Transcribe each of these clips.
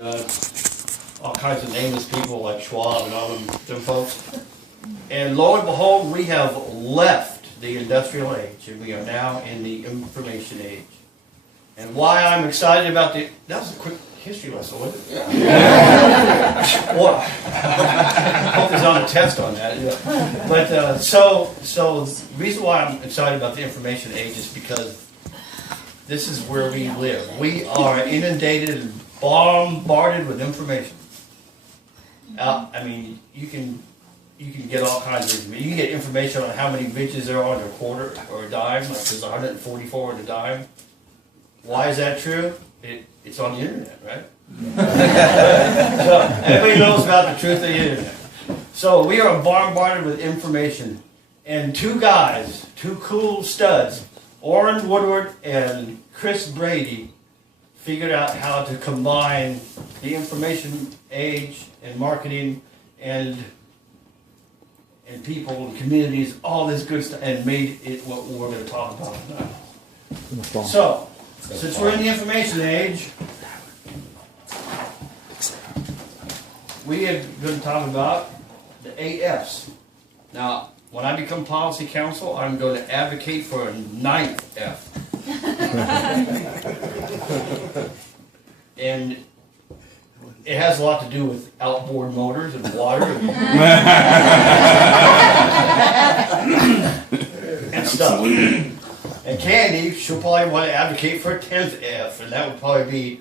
uh, all kinds of nameless people like Schwab and all them folks. And lo and behold, we have left the industrial age and we are now in the information age. And why I'm excited about that was a quick history lesson, wasn't it? Yeah. Well, I hope there's not a test on that. Yeah. But so the reason why I'm excited about the information age is because this is where we live. We are inundated and bombarded with information. I mean, you can get all kinds of information. You can get information on how many bitches there are in a quarter or a dime, like there's 144 in a dime. Why is that true? It's on the internet, right? So everybody knows about the truth of the internet. So we are bombarded with information. And two guys, two cool studs, Orrin Woodward and Chris Brady, figured out how to combine the information age and marketing and people and communities, all this good stuff, and made it what we're going to talk about now. So, since we're in the information age, we are going to talk about the 8 F's. Now, when I become policy counsel, I'm going to advocate for a 9th F. And it has a lot to do with outboard motors and water and stuff. And Candy, she'll probably want to advocate for a 10th F, and that would probably be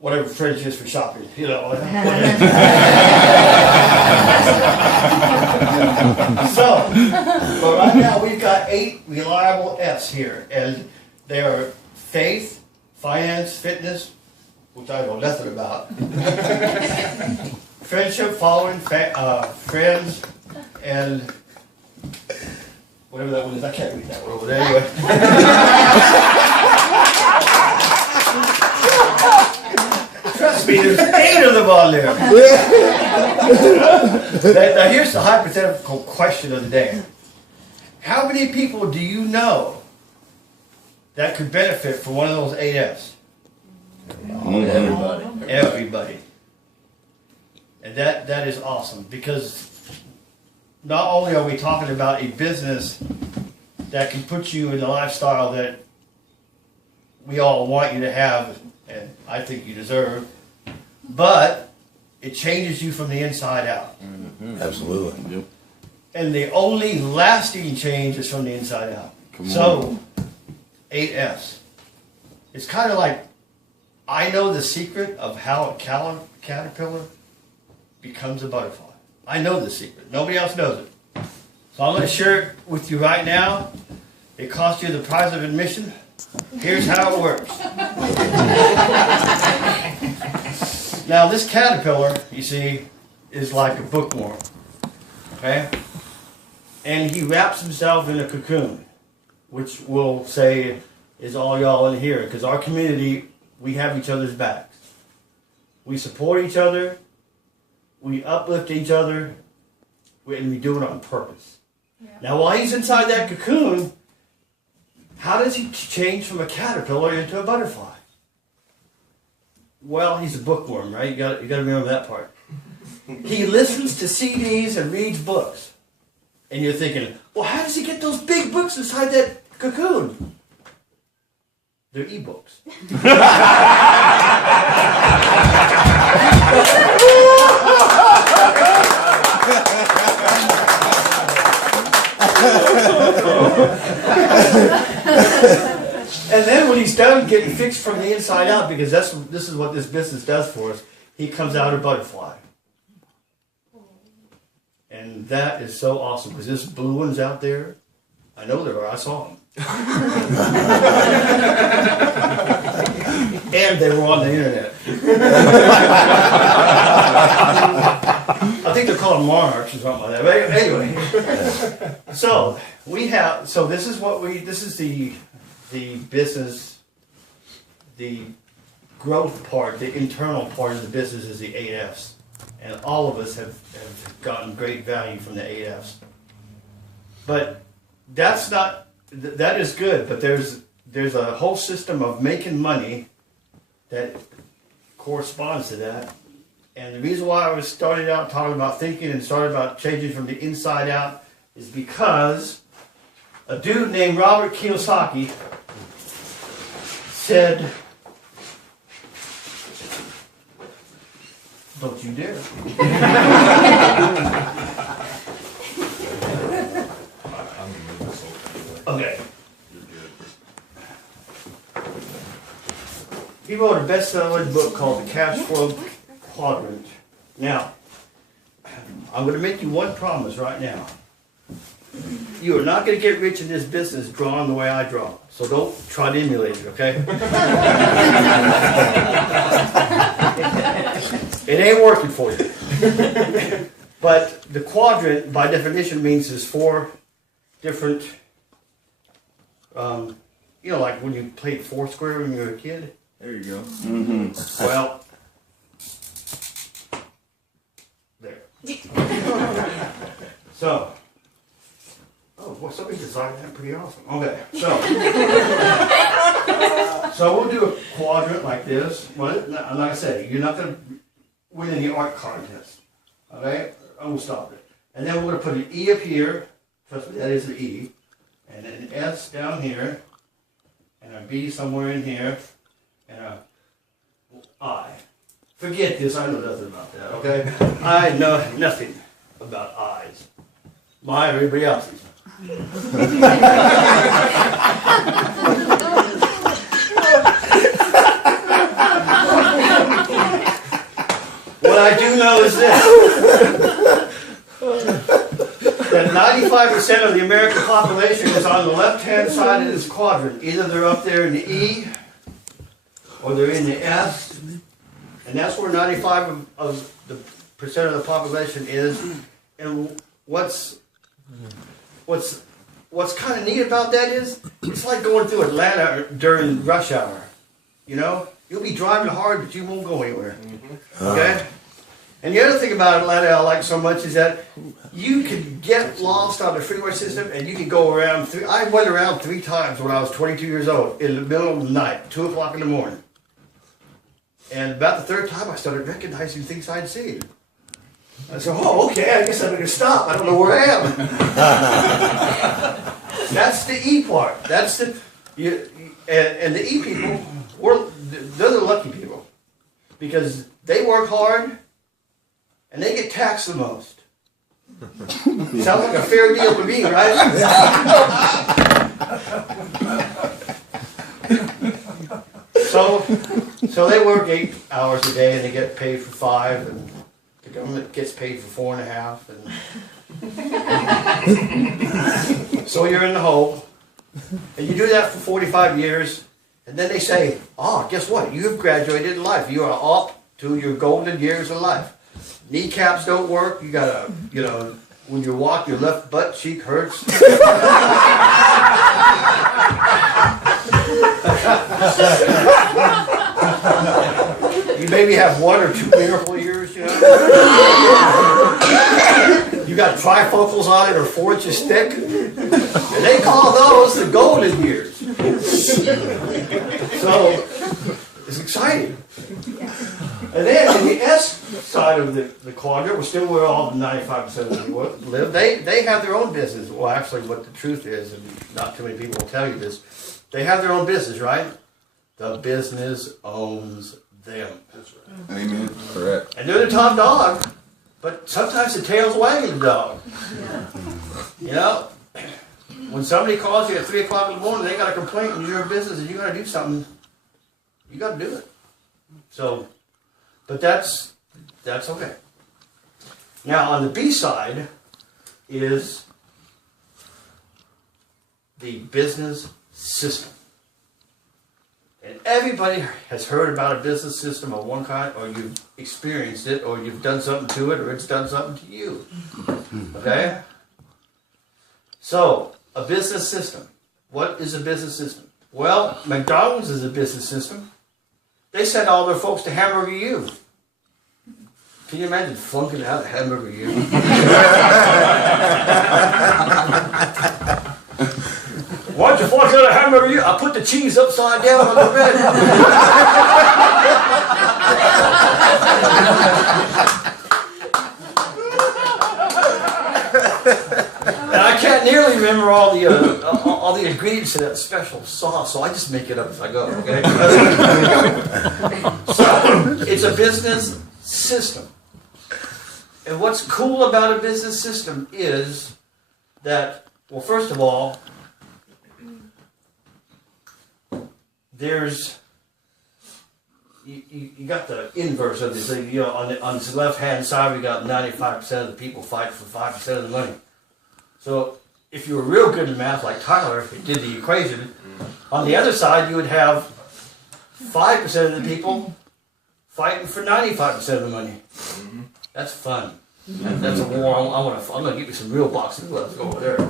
whatever French is for shopping, you know. So, but right now we've got 8 reliable F's here, and they are faith, finance, fitness, which I know nothing about, friendship, following, friends, and whatever that one is. I can't read that one, but anyway. Trust me, there's 8 of them on there. Now here's the hypothetical question of the day. How many people do you know that could benefit from one of those 8 F's? Everybody. Everybody. And that is awesome, because not only are we talking about a business that can put you in the lifestyle that we all want you to have, and I think you deserve, but it changes you from the inside out. Mm-hmm. Absolutely. Yep. And the only lasting change is from the inside out. So, 8 F's. It's kind of like, I know the secret of how a caterpillar becomes a butterfly. I know the secret. Nobody else knows it. So I'm going to share it with you right now. It costs you the price of admission. Here's how it works. Now this caterpillar, you see, is like a bookworm. Okay? And he wraps himself in a cocoon, which we'll say is all y'all in here, because our community, we have each other's backs. We support each other. We uplift each other. And we do it on purpose. Yeah. Now, while he's inside that cocoon, how does he change from a caterpillar into a butterfly? Well, he's a bookworm, right? You got to remember that part. He listens to CDs and reads books. And you're thinking, well, how does he get those big books inside that cocoon? They're e-books. And then when he's done getting fixed from the inside out, because this is what this business does for us, he comes out a butterfly. And that is so awesome, because there's blue ones out there. I know there are. I saw them. And they were on the internet. I think they're called monarchs or something like that. But anyway, so this is the business, the growth part, the internal part of the business is the 8 F's. And all of us have gotten great value from the 8 F's. But that is good, but there's a whole system of making money that corresponds to that. And the reason why I was started out talking about thinking and started about changing from the inside out is because a dude named Robert Kiyosaki said, don't you dare. Okay. He wrote a best-selling book called The Cash Flow Quadrant. Now, I'm going to make you one promise right now. You are not going to get rich in this business drawing the way I draw. So don't try to emulate it, okay? It ain't working for you. But the quadrant, by definition, means there's 4 different, like when you played Foursquare when you were a kid. There you go. Mm-hmm. Well, there. So, somebody designed that pretty awesome. Okay, so we'll do a quadrant like this. Well, like I said, you're not going to win any art contest. Okay, I will stop it. And then we're going to put an E up here. Trust me, that is an E. And an S down here. And a B somewhere in here. And a I. Forget this, I know nothing about that, okay? I know nothing about eyes. Mine or everybody else's. What I do know is this. That 95% of the American population is on the left-hand side of this quadrant. Either they're up there in the E, or they're in the S, and that's where 95% of the population is. And what's kind of neat about that is, it's like going through Atlanta during rush hour. You know, you'll be driving hard, but you won't go anywhere. Okay. And the other thing about Atlanta I like so much is that you can get lost on the freeway system and you can go around. I went around 3 times when I was 22 years old in the middle of the night, 2 o'clock in the morning. And about the 3rd time I started recognizing things I'd seen. I said, oh, okay, I guess I'm going to stop. I don't know where I am. That's the E part. That's the, and the E people, they're the lucky people. Because they work hard and they get taxed the most. Sounds like a fair deal to me, right? So they work 8 hours a day and they get paid for 5, and the government gets paid for 4.5. And so you're in the hole, and you do that for 45 years, and then they say, "Oh, guess what? You have graduated in life. You are up to your golden years of life. Kneecaps don't work. You gotta, when you walk, your left butt cheek hurts." You maybe have 1 or 2 miracle years, You got trifocals on it or 4 inches thick. And they call those the golden years. So, it's exciting. And then in the S side of the quadrant, we're still where all the 95% of the people live. They have their own business. Well, actually, what the truth is, and not too many people will tell you this, they have their own business, right? The business owns them. That's right. Amen. Correct. And they're the top dog, but sometimes the tail's wagging the dog. Yeah. When somebody calls you at 3 o'clock in the morning, they got a complaint and you're in business and you got to do something, you got to do it. So, but that's okay. Now on the B side is the business system. And everybody has heard about a business system of one kind, or you've experienced it, or you've done something to it, or it's done something to you. Okay? So, a business system. What is a business system? Well, McDonald's is a business system. They send all their folks to Hamburger U. Can you imagine flunking out of Hamburger U? Why'd you flunk out of Hamburger U? I put the cheese upside down on the bread. remember all the ingredients in that special sauce, so I just make it up as I go. Okay. So it's a business system, and what's cool about a business system is that, well, first of all, there's you got the inverse of this thing. You know, on the left hand side, we got 95% of the people fight for 5% of the money. So if you were real good at math, like Tyler, who did the equation, on the other side, you would have 5% of the people fighting for 95% of the money. That's fun. That's a war. I'm gonna get you some real boxing gloves over there.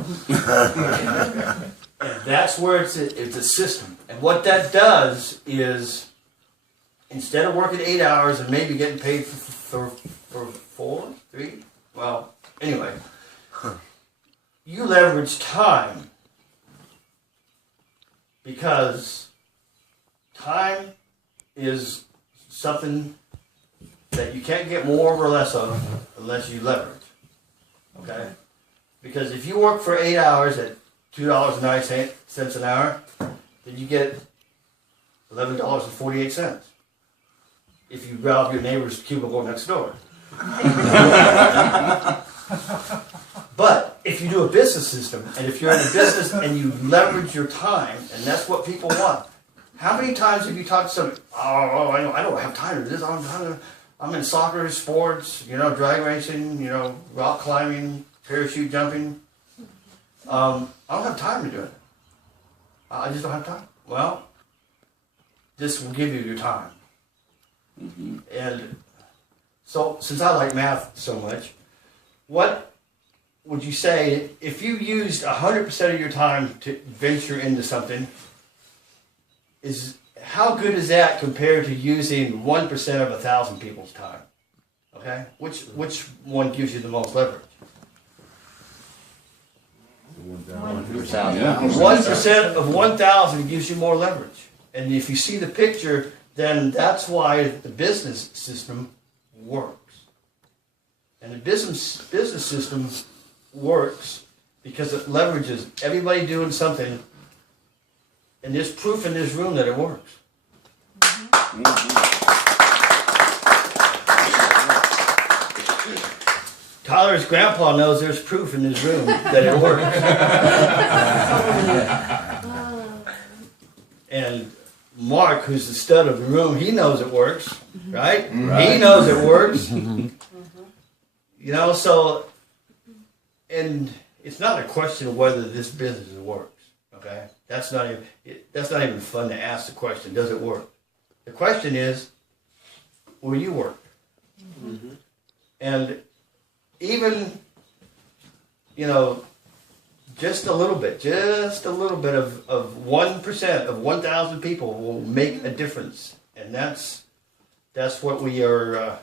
And that's where it's a system. And what that does is, instead of working 8 hours and maybe getting paid for 4, 3, well, anyway, you leverage time, because time is something that you can't get more or less of unless you leverage. Okay? Because if you work for 8 hours at $2.09 an hour, then you get $11.48. If you rob your neighbor's cubicle next door. But if you do a business system, and if you're in a business and you leverage your time, and that's what people want. How many times have you talked to somebody, I don't have time to do this, I'm in soccer, sports, drag racing, rock climbing, parachute jumping. I don't have time to do it. I just don't have time. Well, this will give you your time. And so, since I like math so much, what would you say if you used 100% of your time to venture into something? How good is that compared to using 1% of 1,000 people's time? Okay, which one gives you the most leverage? 1% of 1,000 gives you more leverage. And if you see the picture, then that's why the business system works. And the business system works because it leverages everybody doing something, and there's proof in this room that it works. Tyler's grandpa knows there's proof in this room that it works. And Mark, who's the stud of the room, he knows it works, right? He knows it works. So, and it's not a question of whether this business works, okay? That's not even fun to ask the question, does it work? The question is, will you work? And even, just a little bit of 1% of 1,000 people will make a difference. And that's what we are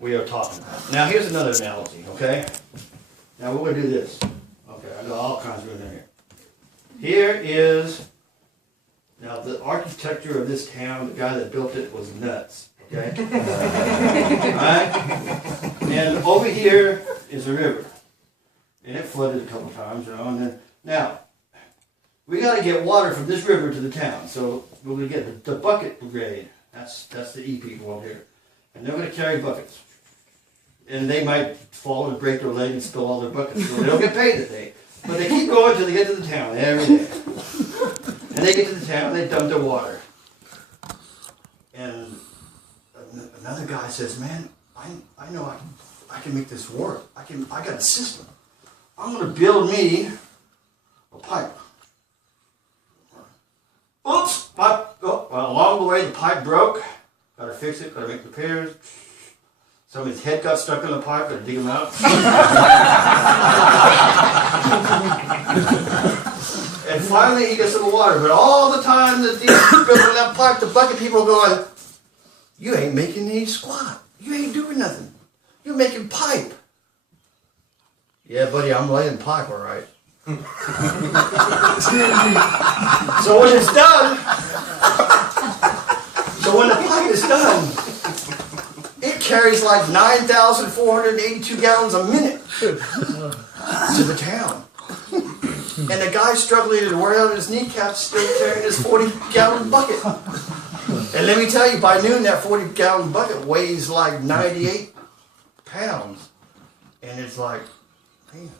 talking about. Now here's another analogy, okay? Now we're going to do this. Okay, I got all kinds of room in here. Here is, now the architecture of this town, the guy that built it was nuts, okay? Alright? And over here is a river. And it flooded a couple times, and then, now, we got to get water from this river to the town. So we're going to get the bucket brigade. That's the E people over here. And they're going to carry buckets. And they might fall and break their leg and spill all their buckets. So they don't get paid today. But they keep going until they get to the town every day. And they get to the town, they dump their water. And another guy says, man, I know I can make this work. I got a system. I'm going to build me a pipe. Oops! Along the way, the pipe broke. Got to fix it. Got to make repairs. Somebody's head got stuck in the pipe. Got to dig him out. And finally, he gets some water. But all the time that he's building that pipe, the bucket people are going, "You ain't making any squat. You ain't doing nothing. You're making pipe." Yeah, buddy, I'm laying pipe, all right. So when it's done, when the pipe is done, it carries like 9,482 gallons a minute. to the town. And the guy struggling to wear out his kneecaps still carrying his 40-gallon bucket. And let me tell you, by noon that 40-gallon bucket weighs like 98 pounds. And it's like, man,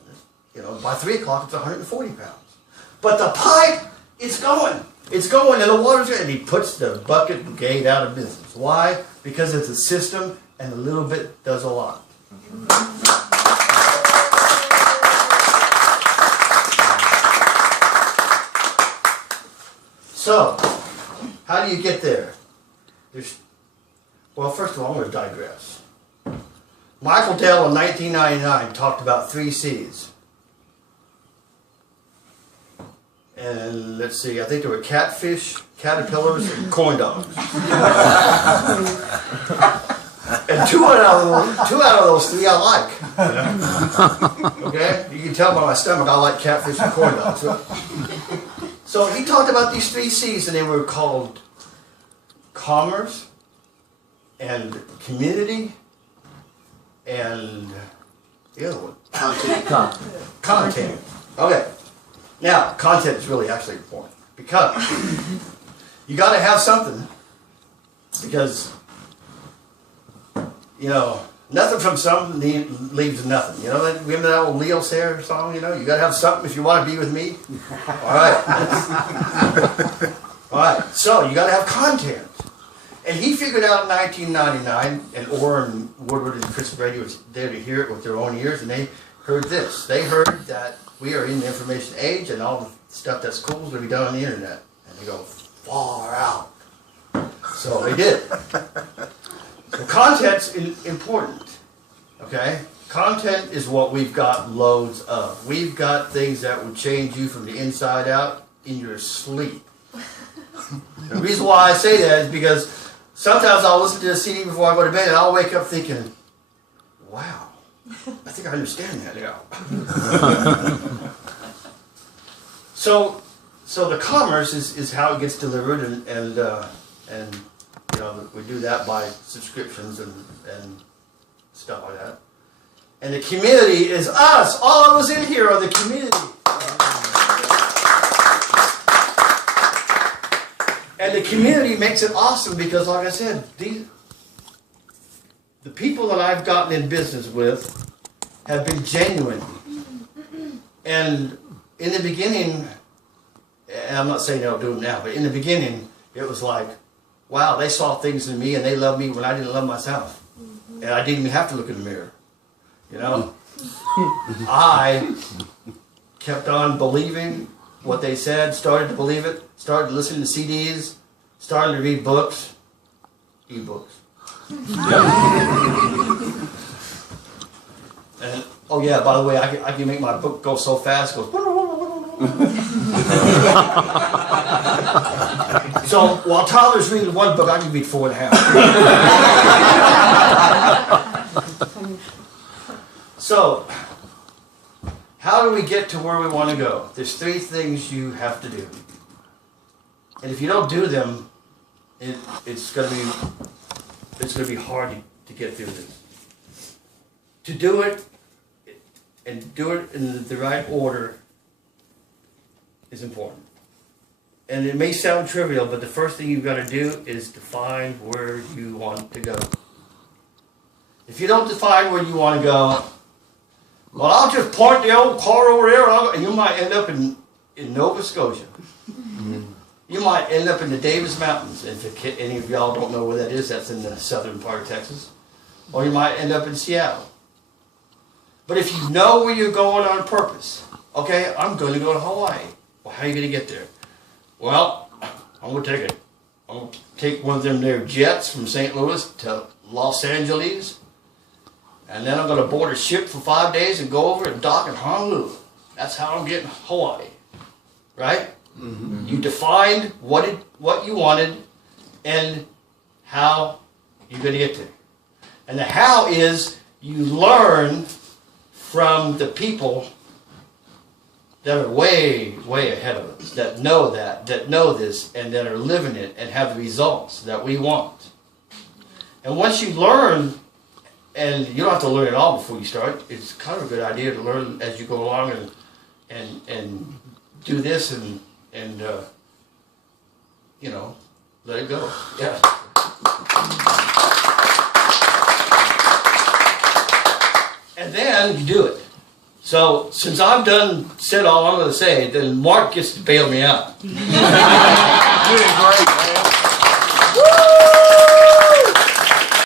you know, by 3 o'clock it's 140 pounds. But the pipe, it's going. It's going and the water's going. And he puts the bucket gate out of business. Why? Because it's a system and a little bit does a lot. So, how do you get there? Well, first of all, I'm going to digress. Michael Dell in 1999 talked about 3 C's. And let's see, I think there were catfish, caterpillars, and corn dogs. And two out of those 3 I like. Okay? You can tell by my stomach I like catfish and corn dogs. So he talked about these 3 C's, and they were called commerce, and community, and the other one. Content. Okay. Now, content is really actually important because you got to have something, because, you know, nothing from something leaves nothing. You know, remember that old Leo Sayer song, you know? You got to have something if you want to be with me. All right. All right. So you got to have content. And he figured out in 1999, and Orrin Woodward and Chris Brady was there to hear it with their own ears, and they heard this. They heard that we are in the information age, and all the stuff that's cool is going to be done on the internet. And they go far out. So they did. So content's important, okay? Content is what we've got loads of. We've got things that will change you from the inside out in your sleep. The reason why I say that is because sometimes I'll listen to a CD before I go to bed, and I'll wake up thinking, wow, I think I understand that now. So the commerce is how it gets delivered, and you know, we do that by subscriptions and stuff like that. And the community is us. All of us in here are the community. And the community makes it awesome because, like I said, the people that I've gotten in business with have been genuine. And in the beginning, and I'm not saying they'll do it now, but in the beginning, it was like, wow, they saw things in me and they loved me when I didn't love myself. And I didn't even have to look in the mirror. You know? I kept on believing what they said, started to believe it, started listening to CDs, started to read books, e-books. And, oh yeah, by the way, I can make my book go so fast, it goes... So while Tyler's reading one book, I can read 4.5. So, how do we get to where we want to go? There's 3 things you have to do. And if you don't do them, it's going to be hard to get through this. To do it, and do it in the right order, is important. And it may sound trivial, but the first thing you've got to do is define where you want to go. If you don't define where you want to go, well, I'll just park the old car over there, and you might end up in Nova Scotia. You might end up in the Davis Mountains. If any of y'all don't know where that is, that's in the southern part of Texas. Or you might end up in Seattle. But if you know where you're going on purpose, okay, I'm going to go to Hawaii. Well, how are you going to get there? Well, I'm going to take one of them there jets from St. Louis to Los Angeles, and then I'm going to board a ship for 5 days and go over and dock in Honolulu. That's how I'm getting Hawaii, right? Mm-hmm. You defined what you wanted and how you're going to get there. And the how is you learn from the people that are way, way ahead of us, that know this, and that are living it and have the results that we want. And once you learn And you don't have to learn it all before you start. It's kind of a good idea to learn as you go along and do this and you know, let it go. Yeah. And then you do it. So since I've said all I'm going to say, then Mark gets to bail me out. You did great, man.